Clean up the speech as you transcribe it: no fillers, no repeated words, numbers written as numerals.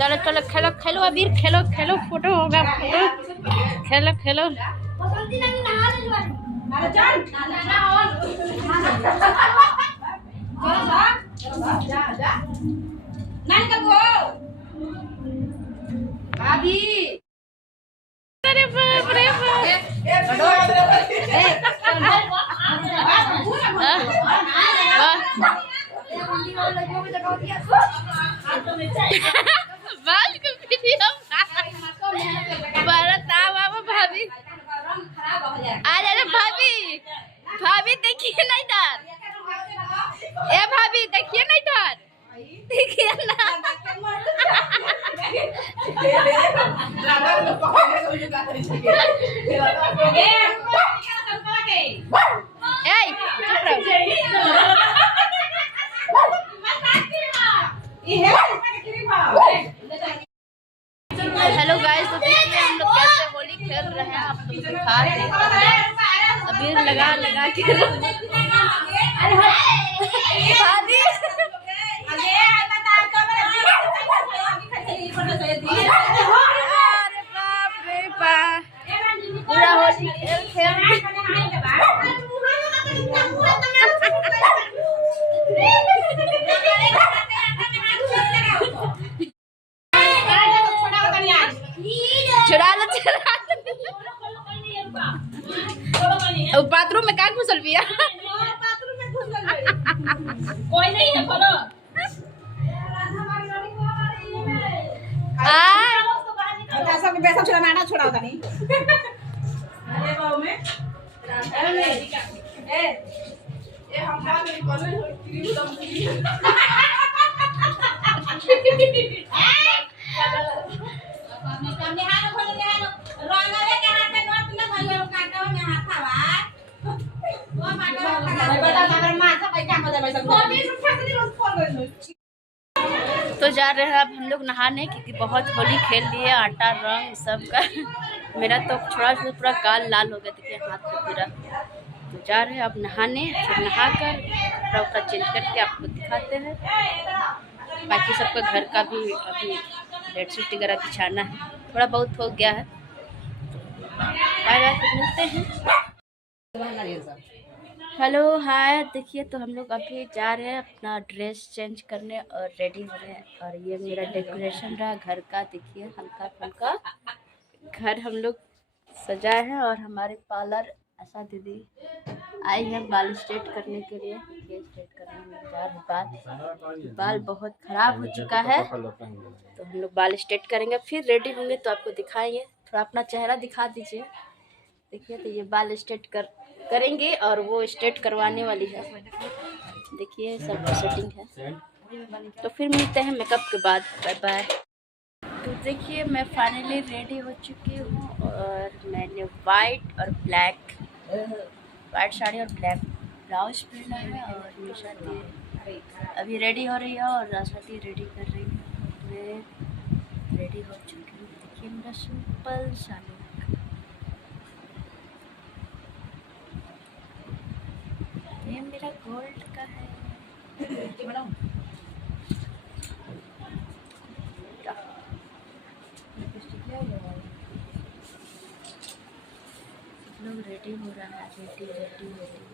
चलो चलो खेलो खेलो अबीर खेलो खेलो फोटो होगा फोटो खेलो खेलो अरे बाप रे बाल को भाभी आ जा भाभी भाभी देखिए ना इधर ए भाभी देखिए ना इधर देखिए ना हेलो गाइस, तो देखिए हम लोग कैसे होली खेल रहे हैं, आप लोग दिखा रहे हैं अबीर लगा लगा के अरे बाप रे बाप पूरा होली खेल खेल बाथरूम में कहाँ घुसल भी कोई नहीं है खोलो पैसा छुड़ाना छोड़ा नहीं तो जा रहे हैं अब हम लोग नहाने, क्योंकि बहुत होली खेल लिए, आटा रंग सब का मेरा तो थोड़ा सा पूरा गाल लाल हो गया, देखिए हाथ पे पूरा। तो जा रहे हैं अब नहाने, फिर नहा कर कपड़ा उपड़ा चेंज करके आपको दिखाते हैं। बाकी सबका घर का भी अभी बेडशीट वगैरह बिछाना है, थोड़ा बहुत हो गया है। बाय बाय, फिर मिलते हैं। हेलो हाय, देखिए तो हम लोग अभी जा रहे हैं अपना ड्रेस चेंज करने और रेडी हो रहे हैं। और ये मेरा डेकोरेशन रहा घर का, देखिए हल्का फुल्का घर हम लोग सजाए हैं। और हमारे पार्लर आशा दीदी आई है बाल स्ट्रेट करने के लिए, स्ट्रेट करने में जा रहे बाल बहुत ख़राब हो चुका है, तो हम लोग बाल स्ट्रेट करेंगे, फिर रेडी होंगे तो आपको दिखाएंगे। थोड़ा अपना चेहरा दिखा दीजिए। देखिए तो ये बाल स्ट्रेट करेंगे और वो स्ट्रेट करवाने वाली है, देखिए सब सेटिंग है। तो फिर मिलते हैं मेकअप के बाद, बाय बाय। तो देखिए मैं फाइनली रेडी हो चुकी हूँ और मैंने वाइट और ब्लैक, वाइट साड़ी और ब्लैक ब्लाउज पहना है। और निशा दी अभी रेडी हो रही है और आशा दी रेडी कर रही है। मैं रेडी हो चुकी हूँ, देखिए मेरा सिंपल सा लुक। ये मेरा गोल्ड का है। लोग रेडी हो रहा है, रेडी रेडी रेडी।